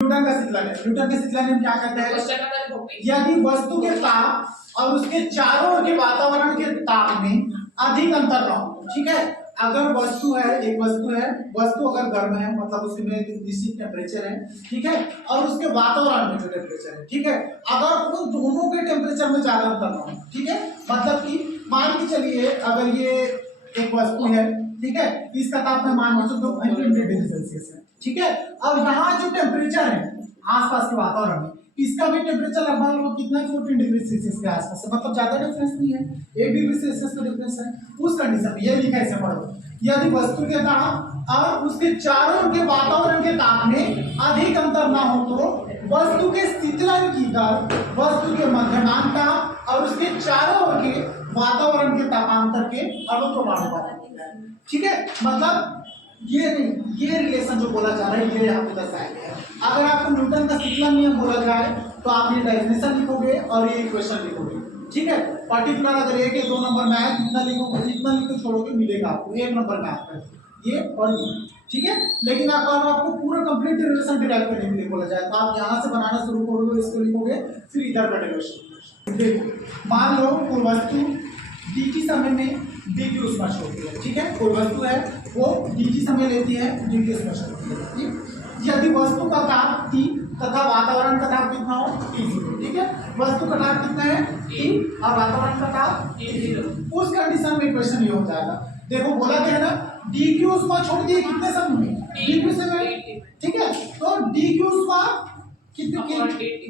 Newton का शीतला नियम। Newton के शीतला नियम क्या कहते हैं? यदि वस्तु के ताप और उसके चारों ओर के वातावरण के ताप में अधिक अंतर न हो, ठीक है, अगर वस्तु है, एक वस्तु है, वस्तु अगर गर्म है मतलब उसमें एक निश्चित टेम्परेचर है, ठीक है, और उसके वातावरण में जो टेम्परेचर है, ठीक है, अगर उन दोनों के टेम्परेचर में ज्यादा अंतर न हो, ठीक है, मतलब कि मान के चलिए अगर ये एक वस्तु है, ठीक है, इसका तापमान मान लो तो 100 डिग्री सेल्सियस है, ठीक है, और यहाँ जो टेम्परेचर है आसपास के वातावरण में, इसका भी टेम्परेचर लगभग कितना 14 डिग्री सेल्सियस के आसपास है, मतलब ज्यादा डिफरेंस नहीं है, 1 डिग्री सेल्सियस का डिफरेंस है। उस कंडीशन में ये लिखा है, ऐसे पढ़ो, यदि वस्तु के ताप और उसके चारों ओर के वातावरण के ताप में अधिक अंतर ना हो तो वस्तु के शीतलन की दर वस्तु के मध्यमान ताप और उसके चारों ओर के वातावरण के तापांतर के अनुपाती है, ठीक है, मतलब ये नहीं, ये रिलेशन जो बोला जा रहा है ये यहाँ पे दर्शाया गया है। अगर आपको न्यूटन का शीतलन नियम बोला जाए तो आप ये डेफिनेशन लिखोगे और ये इक्वेशन लिखोगे, ठीक है, पर्टिकुलर अगर 1 या 2 नंबर में आए इतना लिखोगे, इतना लिख के छोड़ोगे मिलेगा आपको 1 नंबर में आता है ये और ये, ठीक है, लेकिन आपको पूरा कंप्लीट रिलेशन डिराइव करने के लिए बोला जाए तो आप यहाँ से बनाना शुरू करोगे, इसको लिखोगे, फिर इधर का डेरिवेशन। देखो मान लो कोई वस्तु dt समय में dt ऊष्मा छोड़ती है, ठीक है, कोई वस्तु है वो dt समय लेती है, dt ऊष्मा छोड़ती है, ठीक, यदि वस्तु का ताप T तथा वातावरण का ताप कितना हो T0, ठीक है, वस्तु का ताप कितना है T और वातावरण का ताप T0, उस कंडीशन में इक्वेशन ये हो जाएगा। देखो बोला गया ना dq ऊष्मा छोड़ दी कितने समय में dq समय, ठीक है, तो dq ऊष्मा कितनी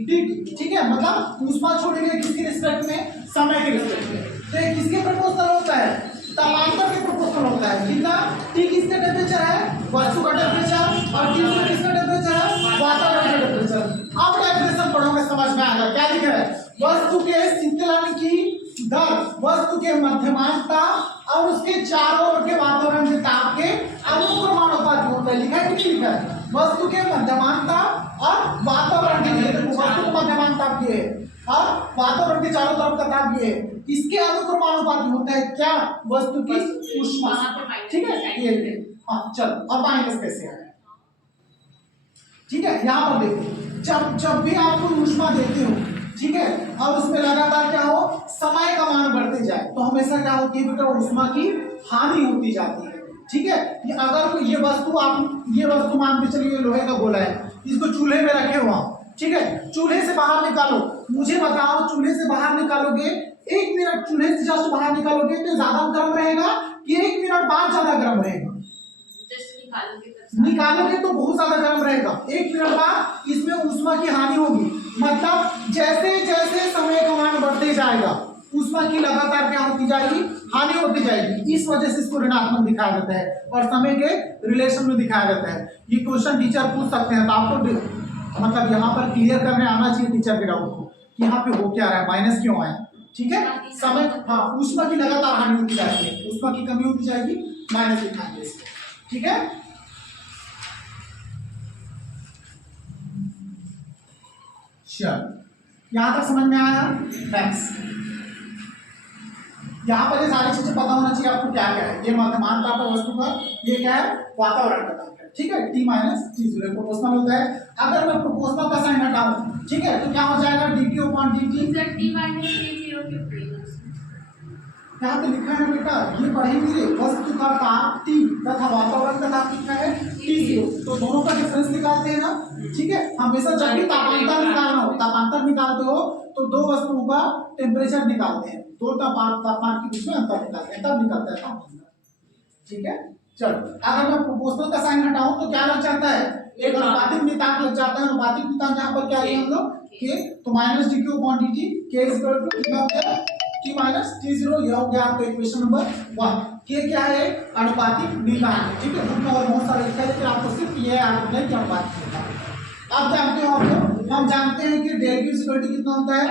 dt, ठीक है, मतलब ऊष्मा छोड़ी गई किसके रिस्पेक्ट में, समय के रिस्पेक्ट में, तो ये किसके प्रोपोर्शनल होता है, तापांतर के प्रोपोर्शनल होता है, कितना T किसका टेम्परेचर है, वस्तु का टेम्परेचर, और T किसका टेम्परेचर है, वातावरण का टेम्परेचर। अब डेफिनेशन पढ़ोगे समझ में आएगा क्या लिख रहा है, वस्तु के शीतलन की दर वस्तु के मध्यमान ताप और उसके चारों ओर के वातावरण के ताप के अनुक्रमानुपाती होता है, लिखा है कि लिखा है, वस्तु के मध्यमान ताप और वातावरण के वस्तु का मध्यमान ताप ये है और वातावरण के चारों तरफ का ताप ये है, इसके अनुक्रमानुपाती होता है क्या, वस्तु की ऊष्मा, ठीक है, ये हाँ चलो अब माइनस कैसे आया, ठीक है, यहाँ पर देखो जब भी आपको ऊष्मा देते हो, ठीक है, और उसमें लगातार क्या हो समय का मान बढ़ते जाए तो हमेशा क्या होती है बेटा, ऊष्मा की हानि होती जाती है, ठीक है, अगर ये वस्तु आप ये वस्तु मान के चलिए लोहे का गोला है, इसको चूल्हे में रखे हो आप, ठीक है, चूल्हे से बाहर निकालो, मुझे बताओ चूल्हे से बाहर निकालोगे 1 मिनट चूल्हे से जस्ट बाहर निकालोगे तो ज्यादा गर्म रहेगा कि 1 मिनट बाद ज्यादा गर्म रहेगा, निकालोगे तो बहुत ज्यादा गर्म रहेगा, 1 मिनट बाद इसमें ऊष्मा की हानि होगी, मतलब जैसे जैसे समय का मान बढ़ते जाएगा ऊष्मा की लगातार क्या होती जाएगी, हानि होती जाएगी, इस वजह से इसको ऋणात्मक दिखाया जाता है और समय के रिलेशन में दिखाया जाता है। ये क्वेश्चन टीचर पूछ सकते हैं तो आपको मतलब यहाँ पर क्लियर करने आना चाहिए टीचर के डाउट को कि यहाँ पे हो क्या रहा है, माइनस क्यों आया, ठीक है, समय हाँ ऊष्मा की लगातार हानि होती जाएगी, ऊष्मा की कमी होती जाएगी, माइनस दिखाएंगे इसको, ठीक है, चलो यहाँ तक समझ में आया। नेक्स्ट यहाँ पर ये सारी चीजें पता होना चाहिए आपको क्या क्या है, ये मध्यमान ताप है वस्तु का, ये क्या है वातावरण का ताप है, ठीक है, T माइनस T0 प्रोपोर्शनल होता है। अगर मैं प्रोपोर्शनल का साइन हटाऊं, ठीक है, तो क्या हो जाएगा dq upon dt, T minus T0 के यहाँ पे लिखा है ना बेटा, ये पढ़ेंगे वस्तु का ताप T तथा वातावरण का ताप कितना है T0, तो दोनों का डिफरेंस निकालते हैं ना, ठीक है, हमेशा जब भी तापांतर निकालना हो, तापांतर निकालते हो तो दो वस्तुओं का टेम्परेचर निकालते हैं, दो तापमान के बीच में अंतर निकालते हैं, तब निकलता है तापमान, ठीक है। चलो अगर मैं प्रोपोर्शनल का साइन हटाऊं तो क्या लग जाता है, एक अनुपातिक नियतांक लग जाता है, अनुपातिक नियतांक यहाँ पर क्या है हम लोग k, तो minus dq upon dt, k is equal to कितना हो गया T माइनस T0, यह हो गया आपका इक्वेशन नंबर 1। k क्या है, अनुपातिक नियतांक, ठीक है, उसमें और बहुत सारे लिखा है लेकिन आपको सिर्फ ये याद रखना है कि अनुपातिक नियतांक। आप जानते हो, आप हम जानते हैं कि डेल की इक्वलिटी कितना होता है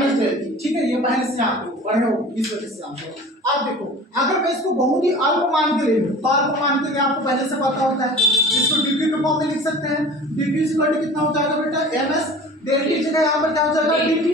ms डेल की, ठीक है, ये पहले से आप पढ़े हो, इस वजह से जानते हो। अब देखो अगर मैं इसको बहुत ही अल्प मान के ले लूं तो अल्प मान के लिए आपको पहले से पता होता है, इसको dq के फॉर्म में लिख सकते हैं, dq इक्वलिटी कितना हो जाएगा बेटा ms डेल की जगह यहाँ पर क्या हो जाएगा dt,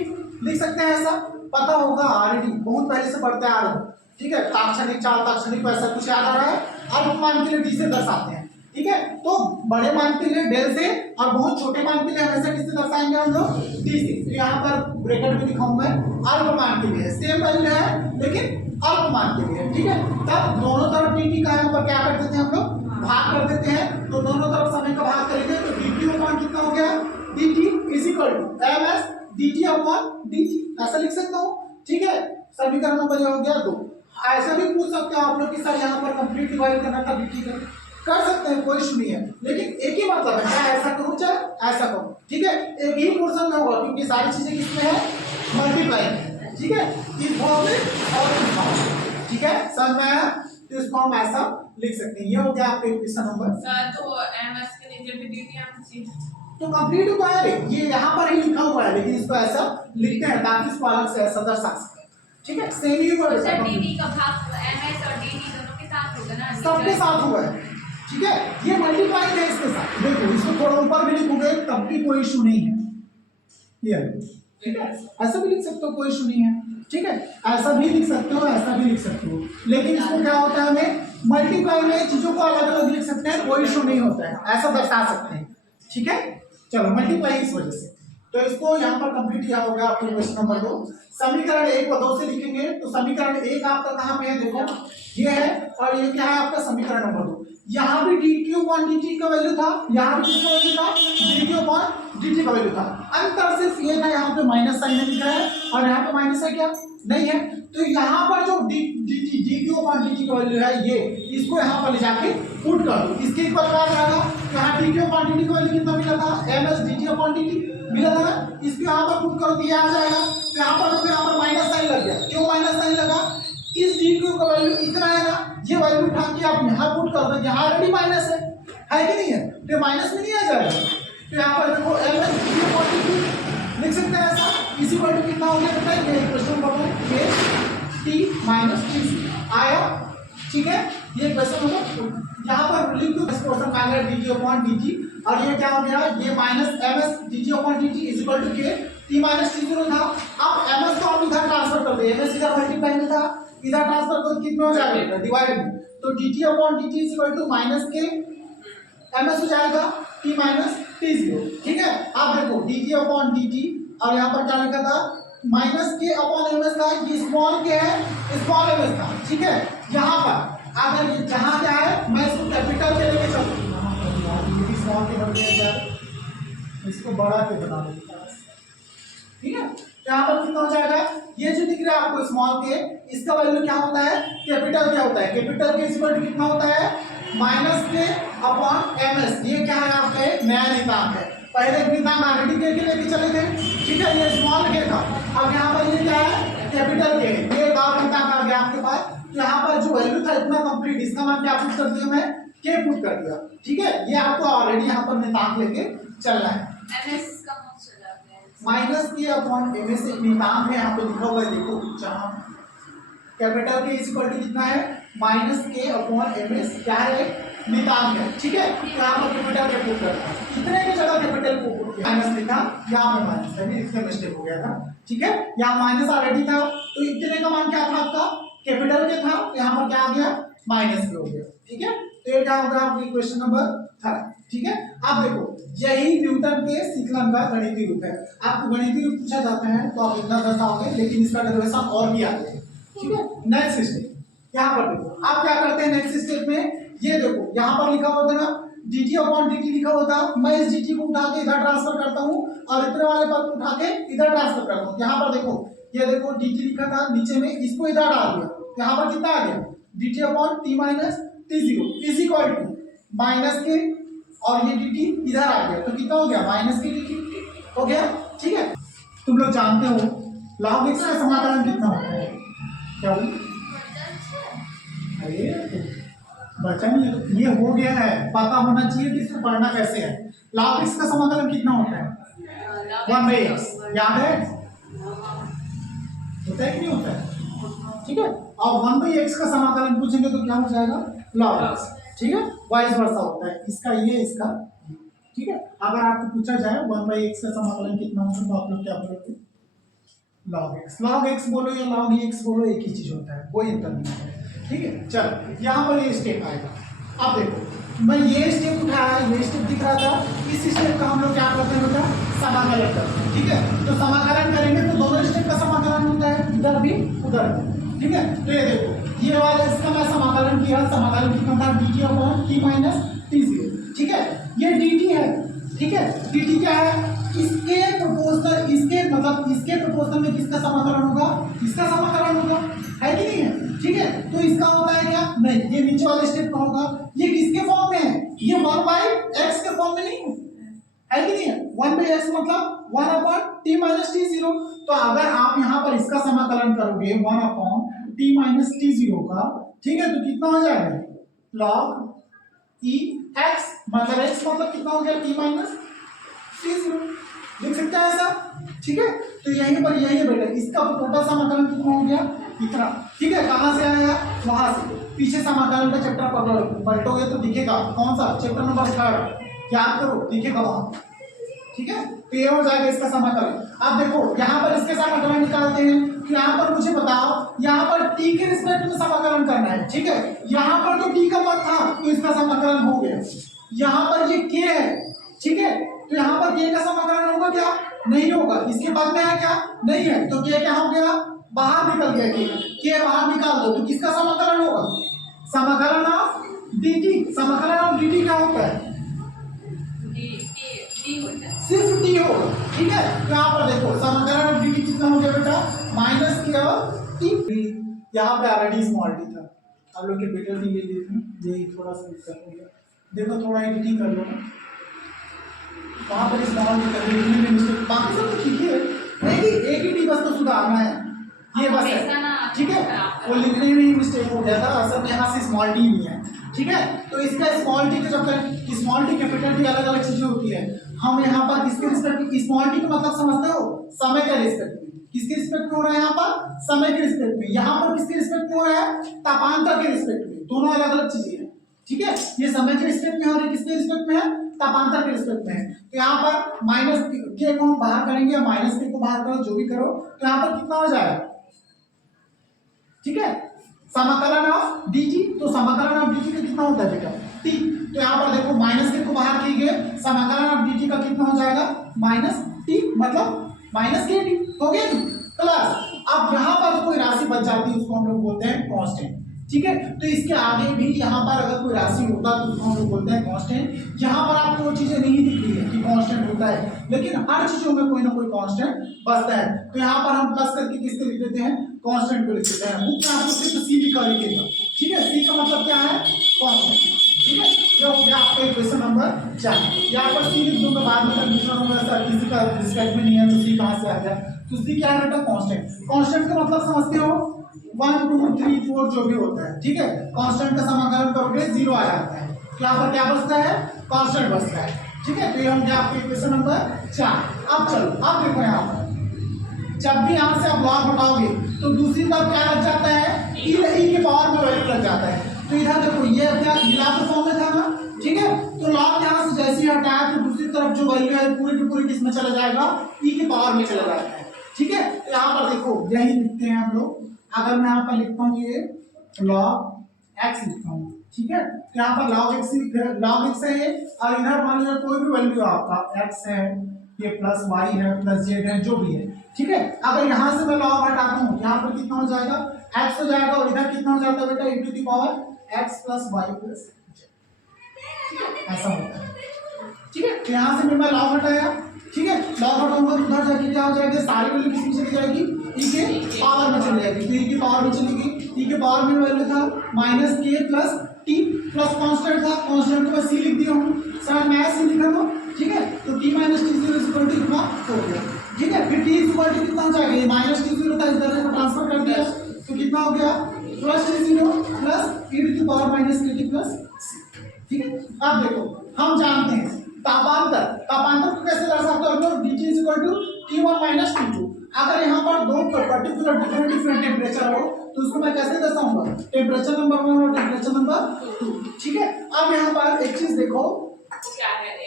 लिख सकते हैं, ऐसा पता होगा ऑलरेडी, बहुत पहले से पढ़ते आ रहे हो, ठीक है, ताक्षणिक चाल ताक्षणिक ऐसा कुछ याद आ रहा है, अल्प मान के लिए d से दर्शाते हैं, ठीक है। तो बड़े मान के लिए डेल से और बहुत छोटे मान के लिए हमेशा किससे दर्शाएंगे हम लोग, डी से। तो यहाँ पर ब्रैकेट में लिखा हुआ है अल्प मान के लिए, सेम वैल्यू है लेकिन अल्प मान के लिए, ठीक है। तब दोनों तरफ डी टी का है ऊपर क्या कर देते हैं हम लोग, भाग कर देते हैं। तो दोनों तरफ समय का भाग करेंगे तो डी टी अपॉन कितना हो गया, D T is equal to M S D T upon D T, ऐसा लिख सकता हूँ, ठीक है। समीकरण नंबर हो गया 2। ऐसा भी पूछ सकते हो आप लोग कि सर यहाँ पर कंप्लीट डिवाइड करना था डी टी कर सकते हैं, कोई इशू नहीं है, लेकिन एक ही मतलब है, चाहे ऐसा करूं चाहे ऐसा करूं, ठीक है। एक ही पोर्शन में होगा क्योंकि सारी चीजें किसमें है, मल्टीप्लाई में, ठीक है। इस फॉर्म में और इस फॉर्म में, ठीक है, समझ में आया। तो इस फॉर्म में ऐसा लिख सकते हैं। ये हो गया आपके क्वेश्चन नंबर सर। तो एमएस के नीचे भी डी टी हम सी तो कंप्लीट हुआ है, ये यहाँ पर ही लिखा हुआ है, लेकिन इसको ऐसा लिखते हैं ताकि इसको अलग से ऐसा दर्शा सके, ठीक है। सेम ही वर्ड सर डी का भाग एमएस और डी टी दोनों के साथ होगा ना, सबके साथ हुआ है, ठीक है। ये मल्टीप्लाई है इसके साथ, देखो इसको थोड़ा ऊपर भी लिखोगे तब भी कोई इशू नहीं है, ये ठीक है। ऐसा भी लिख सकते हो, कोई इशू नहीं है, ठीक है। ऐसा भी लिख सकते हो, ऐसा भी लिख सकते हो, लेकिन इसको क्या होता है, हमें मल्टीप्लाई में चीजों को अलग अलग लिख सकते हैं, कोई इशू नहीं होता है, ऐसा दर्शा सकते हैं, ठीक है। चलो मल्टीप्लाई इस वजह से, तो इसको यहाँ पर कंप्लीट किया होगा आपको क्वेश्चन नंबर 2। समीकरण 1 और 2 से लिखेंगे तो समीकरण 1 आपका कहाँ पे है, देखो ये है, और ये क्या है आपका समीकरण नंबर 2। यहाँ भी D Q upon D T का वैल्यू था, यहाँ भी किसका वैल्यू था, D Q upon D T का वैल्यू था। अंतर सिर्फ ये था, यहाँ पे माइनस साइन लिखा है और यहाँ पे माइनस है क्या, नहीं है। तो यहाँ पर जो D Q upon D T का वैल्यू है, ये इसको यहाँ पर ले जाके पुट कर दो, इसके इक्वल क्या आएगा, यहाँ D Q upon D T का वैल्यू कितना मिला था, M S D T upon D T मिला था, इसको यहाँ पर पुट करो तो ये आ जाएगा। तो यहाँ पर देखो, यहाँ पर माइनस साइन लग गया, क्यों माइनस साइन लगा, इस डी क्यू का वैल्यू इतना है ना, ये वैल्यू उठा के आप यहाँ पुट कर दो, यहाँ ऑलरेडी माइनस है कि नहीं है, तो माइनस में नहीं आ जाएगा। तो यहाँ पर देखो M S D T upon D T लिख सकते हैं ऐसा, इसी वैल्यू कितना हो गया बताइए, ये क्वेश्चन नंबर ये टी माइनस टी आया, ठीक है। ये क्वेश्चन नंबर यहाँ पर लिख दो, इस क्वेश्चन का आएगा D T upon D T, और ये क्या हो गया, ये minus M S D T upon D T is equal to K T minus T zero था। अब एम एस को आप इधर ट्रांसफर कर दो, एम एस इधर मल्टीप्लाई में था, इधर ट्रांसफर कर कितना हो जाएगा, डिवाइड में, तो D T upon D T is equal to minus K M S हो जाएगा टी माइनस टी जीरो, ठीक है। अब देखो D T upon D T, और यहाँ पर क्या लिखा था, माइनस के अपॉन एम एस था, ये स्मॉल के है, स्मॉल एम एस था, ठीक है। यहाँ पर अगर ये जहाँ क्या है, मैं इसको कैपिटल के लेके चलूँ, स्मॉल के बन गया, इसको बड़ा के बना देता, ठीक है। यहाँ पर कितना हो जाएगा, ये जो दिख रहा है आपको स्मॉल के, इसका वैल्यू क्या होता है, कैपिटल क्या होता है, कैपिटल के इक्वल टू कितना होता है, माइनस के अपॉन एम एस। ये क्या है आपका एक नया नितांक है, पहले एक नितांक ऑलरेडी के लेके चले थे, ठीक है, ये स्मॉल के था, अब यहाँ पर ये क्या है, कैपिटल के, ये एक और नितांक आ गया आपके पास। यहाँ पर जो वैल्यू था इतना कंप्लीट, इसका मान क्या पुट कर दिया, मैं के पुट कर दिया, ठीक है। ये आपको ऑलरेडी यहाँ पर नितांक लेके चलना है, एमएस का मुक्त हो जाता है, माइनस के अपॉन एम एस एक नितांक है, यहाँ पे लिखा हुआ है, देखो जहाँ कैपिटल के इज इक्वल टू कितना है, माइनस के अपॉन एम एस क्या है, नितांक है, ठीक है। यहाँ पर कैपिटल के पुट करना है, इतने की जगह कैपिटल को पुट किया, माइनस लिखा, यहाँ पे माइनस है, इसमें मिस्टेक हो गया था, ठीक है। यहाँ माइनस ऑलरेडी था, तो इतने का मान क्या था आपका, कैपिटल के था, तो यहाँ पर क्या आ गया, माइनस के हो गया, ठीक है। तो ये क्या होगा आपकी क्वेश्चन नंबर 3, ठीक है। आप देखो यही न्यूटन के शीतलन का गणितीय रूप है, आपको गणितीय रूप पूछा जाता है तो आप इतना दर्शाओगे, लेकिन इसका डेरिवेशन और भी आते हैं, ठीक है। नेक्स्ट स्टेप, यहाँ पर देखो आप क्या करते हैं, नेक्स्ट स्टेप में ये देखो यहाँ पर लिखा होता है ना, D T upon D T लिखा होता है, मैं इस डी टी को उठा के इधर ट्रांसफर करता हूँ और इतने वाले पद उठा के इधर ट्रांसफर करता हूँ। यहाँ पर देखो, ये देखो डी टी लिखा था नीचे में, इसको इधर डाल दिया, यहाँ पर कितना आ गया, D T upon T minus T zero is equal to minus K, और ये डी टी इधर आ गया, तो कितना हो गया, माइनस के डी टी हो गया, ठीक है। तुम लोग जानते हो log x का समाकलन कितना होता है, क्या बोल, अरे बचन ये हो गया है, पता होना चाहिए कि इसको पढ़ना कैसे है। log x का समाकलन कितना होता है, 1/x, याद है, होता है कि नहीं होता है, ठीक है। और 1/x का समाकलन पूछेंगे तो क्या हो जाएगा, log x, ठीक है, वाइस वर्सा होता है, इसका ये इसका, ठीक है। अगर आपको पूछा जाए 1/x का समाकलन कितना होगा तो आप लोग क्या बोलोगे, log x बोलो या log x बोलो, एक ही चीज होता है, कोई अंतर नहीं है, ठीक है। चलो यहाँ पर ये स्टेप आएगा, अब देखो मैं ये स्टेप उठाया, ये स्टेप दिख रहा था, इस स्टेप का हम लोग क्या करते हैं बेटा, समाकलन करते हैं। ठीक है, तो समाकलन करेंगे तो दोनों स्टेप का समाकलन होता है, इधर भी उधर भी। ठीक है, तो ये देखो ये वाला इसका मैं समाकलन किया, समाकलन कितना था dt upon t minus t0। ठीक है, ये dt है। ठीक है, dt क्या है, इसके प्रोपोर्शनल, इसके मतलब इसके प्रोपोर्शनल में किसका समाकलन होगा, इसका समाकलन होगा, है कि नहीं है। ठीक है, तो इसका होता है क्या, नहीं ये नीचे वाले स्टेप का होगा, ये किसके फॉर्म में है, ये 1/x के फॉर्म में नहीं है कि नहीं है। 1/x मतलब 1 अपॉन t माइनस t0। तो अगर आप यहाँ पर इसका समाकलन करोगे 1 अपॉन t माइनस t0 का, ठीक है, तो कितना हो जाएगा, log e x, मतलब x मतलब कितना हो गया, t माइनस t0, लिख सकते हैं ऐसा। ठीक है, तो यहीं पर यही है बेटा, इसका टोटल समाकलन कितना हो गया, इतना। ठीक है, कहां से आया, वहां से। पीछे समाकलन का चैप्टर पलटोगे तो दिखेगा, कौन सा, चैप्टर नंबर 3 याद करो, दिखेगा वहां। ठीक है, तो ये हो जाएगा इसका समाकलन। अब देखो यहाँ पर इसके समाकलन निकालते हैं, तो यहाँ पर मुझे बताओ, यहाँ पर t के रिस्पेक्ट में समाकलन करना है। ठीक है, यहाँ पर तो t का पद था तो इसका समाकलन हो गया, यहाँ पर ये k है। ठीक है, तो यहाँ पर k का समाकलन होगा क्या, नहीं होगा, इसके बाद में है क्या, नहीं है, तो k क्या हो गया, बाहर निकल गया, k बाहर निकाल दो, तो किसका समाकलन होगा, समाकलन ऑफ dt। समाकलन ऑफ dt क्या होता है, सिर्फ t होगा। ठीक है, तो यहाँ पर देखो समाकलन ऑफ dt कितना हो गया बेटा, माइनस k और t। यहाँ पे ऑलरेडी स्मॉल t था, आप लोग कैपिटल t ले लिए थे, ये थोड़ा सा कर लिया, देखो थोड़ा एडिटिंग कर लो ना, वहाँ पर स्मॉल t कर लिखने में मिस्टेक, बाकी सब तो ठीक है, नहीं एक ही t बस तो सुधारना है, ये बस है। ठीक है, वो लिखने में ही मिस्टेक हो गया था, असल में यहाँ से स्मॉल t नहीं है। ठीक है, तो इसका स्मॉल t का जब करें, स्मॉल t कैपिटल t अलग अलग चीजें होती है, हम यहाँ पर किसके रिस्पेक्ट में, स्मॉल t का मतलब समझते हो, समय के रिस्पेक्ट में, किसके रिस्पेक्ट में हो रहा है, यहाँ पर समय के रिस्पेक्ट में, यहाँ पर किसके रिस्पेक्ट में हो रहा है, तापांतर के रिस्पेक्ट में, दोनों अलग अलग चीजें हैं। ठीक है, ये समय के रिस्पेक्ट में और किसके रिस्पेक्ट में है, तापांतर के रिस्पेक्ट में है। तो यहाँ पर माइनस के को हम बाहर करेंगे, माइनस के को बाहर करो, जो भी करो, तो यहाँ पर कितना हो जाएगा। ठीक है, समाकलन ऑफ dt, तो समाकलन ऑफ dt का कितना होता है बेटा, t। तो यहाँ पर देखो माइनस के को बाहर कीजिए, समाकलन ऑफ dt का कितना हो जाएगा, माइनस t, मतलब माइनस के टी, हो गया प्लस। अब यहाँ पर कोई राशि बच जाती है, उसको हम लोग बोलते हैं कांस्टेंट। ठीक है, तो इसके आगे भी यहाँ पर अगर कोई राशि होता है तो उसको हम लोग बोलते हैं कांस्टेंट। यहाँ पर आपको वो चीजें नहीं दिख रही है कि कांस्टेंट होता है, लेकिन हर चीजों में कोई ना कोई कांस्टेंट बचता है। तो यहाँ पर हम प्लस करके किसको लिख देते हैं, कांस्टेंट को लिख देते हैं। बुक में आपको सिर्फ सी लिखा लिखेगा। ठीक है, सी का मतलब क्या है, कांस्टेंट। ठीक है, ये हो गया आपका इक्वेशन नंबर 4। यहाँ पर सी लिख दूंगा, बाद में कंफ्यूजन होगा, सर किसी का रिस्पेक्ट में नहीं है तो सी कहाँ से आ गया, तो सी क्या है बेटा, कांस्टेंट। कांस्टेंट का मतलब समझते हो, 1 2 3 4 जो भी होता है। ठीक है, कांस्टेंट का समाकलन करोगे 0 आ जाता है, तो यहाँ पर क्या बचता है, कांस्टेंट बचता है। ठीक है, तो ये हो गया आपका इक्वेशन नंबर 4। अब चलो, अब देखो यहाँ पर जब भी यहाँ से आप लॉग हटाओगे तो दूसरी तरफ क्या लग जाता है, e के पावर में वैल्यू लग जाता है। तो इधर देखो ये क्या मिलाकर फॉर्म में था ना। ठीक है, तो लॉग यहाँ से जैसे ही हटाया तो दूसरी तरफ जो वैल्यू है पूरी की पूरी किस में चला जाएगा, e के पावर में चला जाता है। ठीक है, तो यहाँ पर देखो यही लिखते हैं हम लोग। अगर मैं यहाँ पर लिखता हूँ ये log x लिखता हूँ, ठीक है, तो यहाँ पर log x है ये, और इधर मान लीजिए कोई भी वैल्यू आपका x है, ये प्लस y है, प्लस z है, जो भी है। ठीक है, अगर यहाँ से मैं log हटाता हूँ, यहाँ पर कितना हो जाएगा, x हो जाएगा, और इधर कितना हो जाता है बेटा, e to the power x plus y plus z, ऐसा होता है। ठीक है, तो यहाँ से मैं log हटाया। ठीक है, लॉग हटाऊंगा तो उधर जाके क्या हो जाएगा, सारी वैल्यू किस में चली जाएगी, e के पावर में चली जाएगी। तो e के पावर में चलेगी, e के पावर में वैल्यू था माइनस के प्लस टी प्लस कांस्टेंट था, कांस्टेंट को मैं सी लिख दिया हूँ, सर मैं सी लिखा था। ठीक है, तो t minus T zero equal to कितना हो गया। ठीक है, फिर t इक्वल टू कितना हो जाएगा, माइनस टी जीरो था, इधर को ट्रांसफर कर दिया तो कितना हो गया, plus T zero plus e to the power minus K T plus C. ठीक है, अब देखो हम जानते हैं तापांतर, तापांतर को कैसे दर्शा सकते हैं, dt equal to T1 minus T2। अगर यहाँ पर दो पर्टिकुलर डिफरेंट टेम्परेचर हो तो उसको मैं कैसे दर्शाऊंगा, टेम्परेचर नंबर 1 और टेम्परेचर नंबर 2। ठीक है, अब यहाँ पर एक चीज देखो, क्या है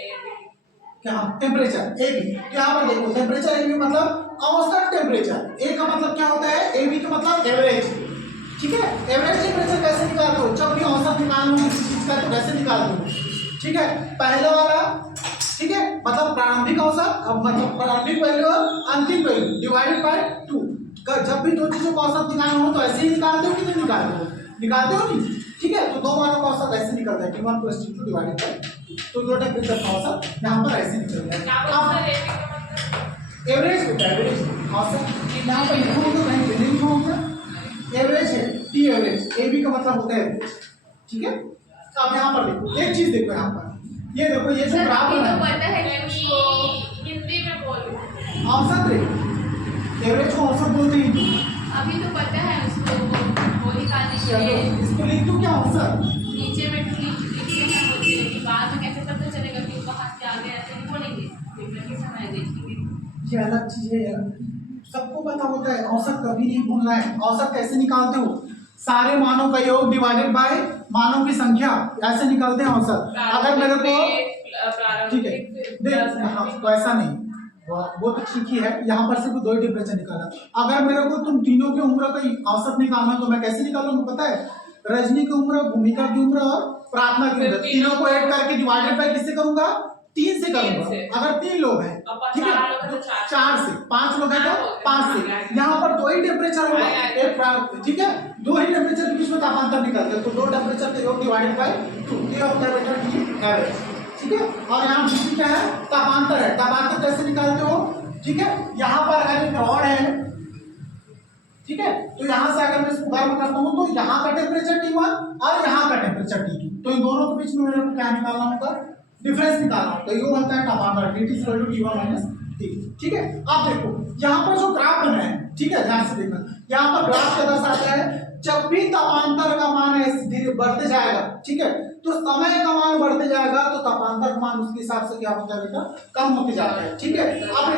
क्या टेम्परेचर ए बी, यहाँ पर देखो टेम्परेचर ए बी मतलब औसत टेम्परेचर, ए का मतलब क्या होता है, ए बी का मतलब एवरेज। ठीक है। एवरेज टेम्परेचर कैसे निकालते हो, जब भी औसत निकालना हो किसी चीज का तो कैसे निकालते हो, ठीक है। पहले वाला, ठीक है, मतलब प्रारंभिक औसत, अब मतलब प्रारंभिक वैल्यू और अंतिम वैल्यू डिवाइडेड बाय 2। जब भी दो चीजों का औसत निकालना हो तो ऐसे ही निकालते हो कि नहीं निकालते हो, निकालते हो नहीं, ठीक है। तो दो मानों का औसत ऐसे निकलता है T1 + T2 डिवाइडेड बाय 2। तो दो टेम्परेचर का औसत यहाँ पर ऐसे निकलता है। अब एवरेज होता है, एवरेज औसत यहाँ पर लिखो तो कहीं पे लिखो होगा, एवरेज है टी एवरेज, AB का मतलब होता है एवरेज, ठीक है। तो अब यहाँ पर देखो एक चीज देखो, यहाँ पर ये देखो, ये जो ग्राफ बना है पता है कि उसको हिंदी में बोलो, औसत रेट, एवरेज को औसत बोलते हैं। अभी तो पता है उसको वो निकालने के चलो लिए इसको लिख दो क्या औसत, नीचे में लिखते हैं, बोलते हैं कि बाद में कैसे पता चलेगा कि कहाँ से आ गया, ऐसे नहीं बोलेंगे, देखने के समय देखेंगे। ये अलग चीज है यार, सबको पता होता है, औसत कभी नहीं भूलना है। औसत कैसे निकालते हो, सारे मानों का योग डिवाइडेड बाय मानों की संख्या, ऐसे निकालते हैं औसत। अगर मेरे को, ठीक है देख, हाँ वैसा नहीं, वो तो ठीक ही है, यहाँ पर सिर्फ दो ही टेम्परेचर निकाला। अगर मेरे को तुम तीनों की उम्र का औसत निकालना है तो मैं कैसे निकालूंगा पता है, रजनी की उम्र, भूमिका की उम्र और प्रार्थना की उम्र, तीनों को ऐड करके डिवाइडेड बाय किससे करूंगा, 3 से करूंगा। अगर 3 लोग हैं, ठीक है, 4 से, 5 लोग हैं तो 5 से। यहाँ पर दो ही टेम्परेचर होगा, एक, ठीक है, दो ही टेम्परेचर के बीच में तापांतर निकलते हैं, तो दो टेम्परेचर का योग डिवाइडेड बाय 2, ये होता है बेटा टी एवरेज, ठीक है। और यहाँ दूसरी क्या है, तापांतर है। तापांतर कैसे निकालते हो, ठीक है, यहाँ पर अगर एक रॉड है, ठीक है, तो यहाँ से अगर मैं इसको गर्म करता हूँ तो यहाँ का टेम्परेचर T1 और यहाँ का टेम्परेचर T2, तो इन दोनों के बीच में मेरे को क्या निकालना होगा, डिफरेंस निकालना होगा। तो ये होता है तापांतर, dt = T1 - T2, ठीक है। अब देखो यहाँ पर जो ग्राफ बना है, ठीक है, ध्यान से देखना, यहाँ पर ग्राफ क्या दर्शाता है, जब भी तापांतर का मान धीरे बढ़ते जाएगा, ठीक है, तो समय का मान बढ़ते जाएगा तो तापांतर का मान उसके हिसाब से क्या होता है बेटा, कम होते जाता है, ठीक है। अब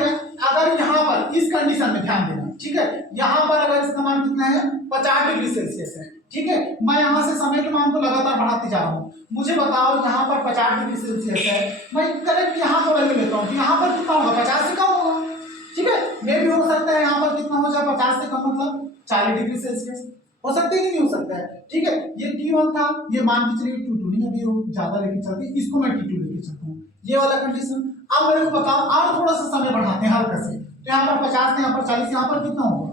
अगर यहाँ पर इस कंडीशन में ध्यान देना, ठीक है, यहाँ पर अगर इसका मान कितना है, 50 डिग्री सेल्सियस है, ठीक है, मैं यहाँ से समय के मान को लगातार बढ़ाते जा रहा हूँ। मुझे बताओ यहाँ पर 50 डिग्री सेल्सियस है, मैं करेक्ट यहाँ का वैल्यू लेता हूँ, यहाँ पर कितना होगा, 50 से कम होगा, ठीक है। मे भी हो सकता है यहाँ पर कितना हो जाए, 50 से कम मतलब 40 डिग्री सेल्सियस हो सकता है कि नहीं हो सकता है, ठीक है। ये T1 था, ये मान के चलिए T2 नहीं, अभी वो ज्यादा लेके चलते, इसको मैं T2 लेके चलता हूँ, ये वाला कंडीशन। अब मेरे को बताओ और थोड़ा सा समय बढ़ाते हैं हल्का से, तो यहाँ पर 50 यहाँ पर 40, यहाँ पर कितना होगा,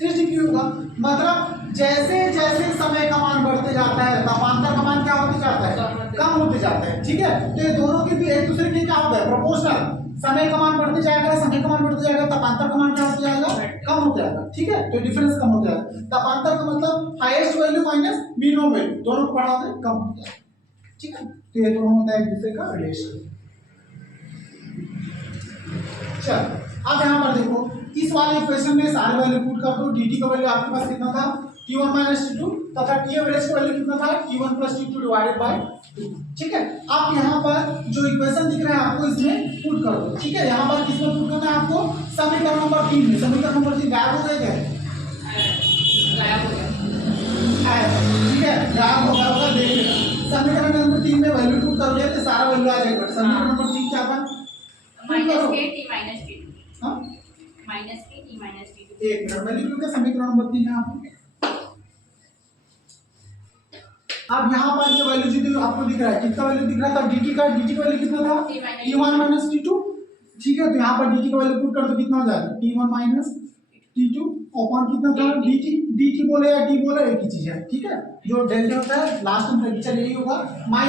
30 डिग्री होगा। मतलब जैसे जैसे समय का मान बढ़ते जाता है तापांतर का मान क्या होते जाता है, कम होते जाता है, ठीक है। तो ये दोनों के भी एक दूसरे के क्या होता है, प्रोपोर्शनल, समय का मान बढ़ते जाएगा, समय का मान बढ़ते जाएगा, तापांतर का मान क्या होता जाएगा, कम हो जाएगा, ठीक है। तो डिफरेंस कम हो जाएगा, तापांतर का मतलब highest value minus minimum value, दोनों को बढ़ा दें कम हो जाएगा, ठीक है। तो ये दोनों होता है एक दूसरे का रिलेशन। चल अब यहाँ पर देखो, इस वाले इक्वेशन में सारे वैल्यू पुट कर दो। dt का वैल्यू आपके पास कितना था, T1 - T2, तथा T एवरेज का वैल्यू कितना था, T1 + T2 डिवाइडेड बाय 2, ठीक है। अब यहाँ पर जो इक्वेशन दिख रहा है आपको इसमें पुट कर दो, ठीक है। यहाँ पर किसमें पुट करना है आपको, समीकरण नंबर 3 में। समीकरण नंबर 3 गायब हो गया क्या, गायब हो गया, ठीक है, गायब हो गया होगा, देख लेना। समीकरण नंबर 3 में वैल्यू पुट कर दिया तो सारा वैल्यू आ जाएगा। समीकरण नंबर 3 क्या था, -k T - T2, हाँ -k T - T2, एक मिनट में लिख लूंगा समीकरण नंबर 3 यहाँ पर। अब यहाँ पर ये वैल्यू जो आपको दिख रहा है, कितना वैल्यू दिख रहा था, dt का वैल्यू कितना था, T1 - T2, ठीक है। तो यहाँ पर dt का वैल्यू पुट कर दो, कितना हो जाएगा, T1 - T2 अपॉन कितना था, dt बोले या d बोले एक ही चीज है, ठीक है। जो डेल्टा होता है लास्ट में टेम्परेचर यही होगा, -k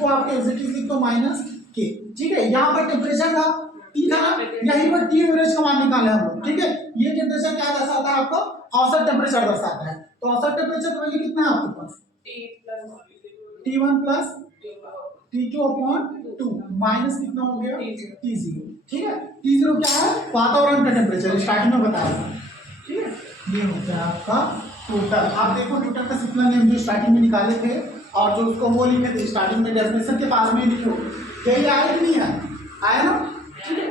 को आपके इट इज लिख दो -k, ठीक है। यहाँ पर टेम्परेचर था T था ना, यहीं पर T एवरेज का मान निकाले हम लोग, ठीक है। ये टेम्परेचर क्या दर्शाता है आपको, औसत टेम्परेचर दर्शाता है। तो औसत टेम्परेचर का वैल्यू कितना है आपके पास, T1 + T2 अपॉन 2 माइनस कितना हो गया, T0, ठीक है। T0 क्या है, वातावरण का टेम्परेचर, स्टार्टिंग में बताया था, ठीक है। ये होता है आपका टोटल। आप देखो टोटल का सिग्नल नेम जो स्टार्टिंग में निकाले थे और जो उसको वो लिखे थे स्टार्टिंग में डेफिनेशन के पास में लिखो, यही आया कि नहीं आया, आया ना, ठीक है।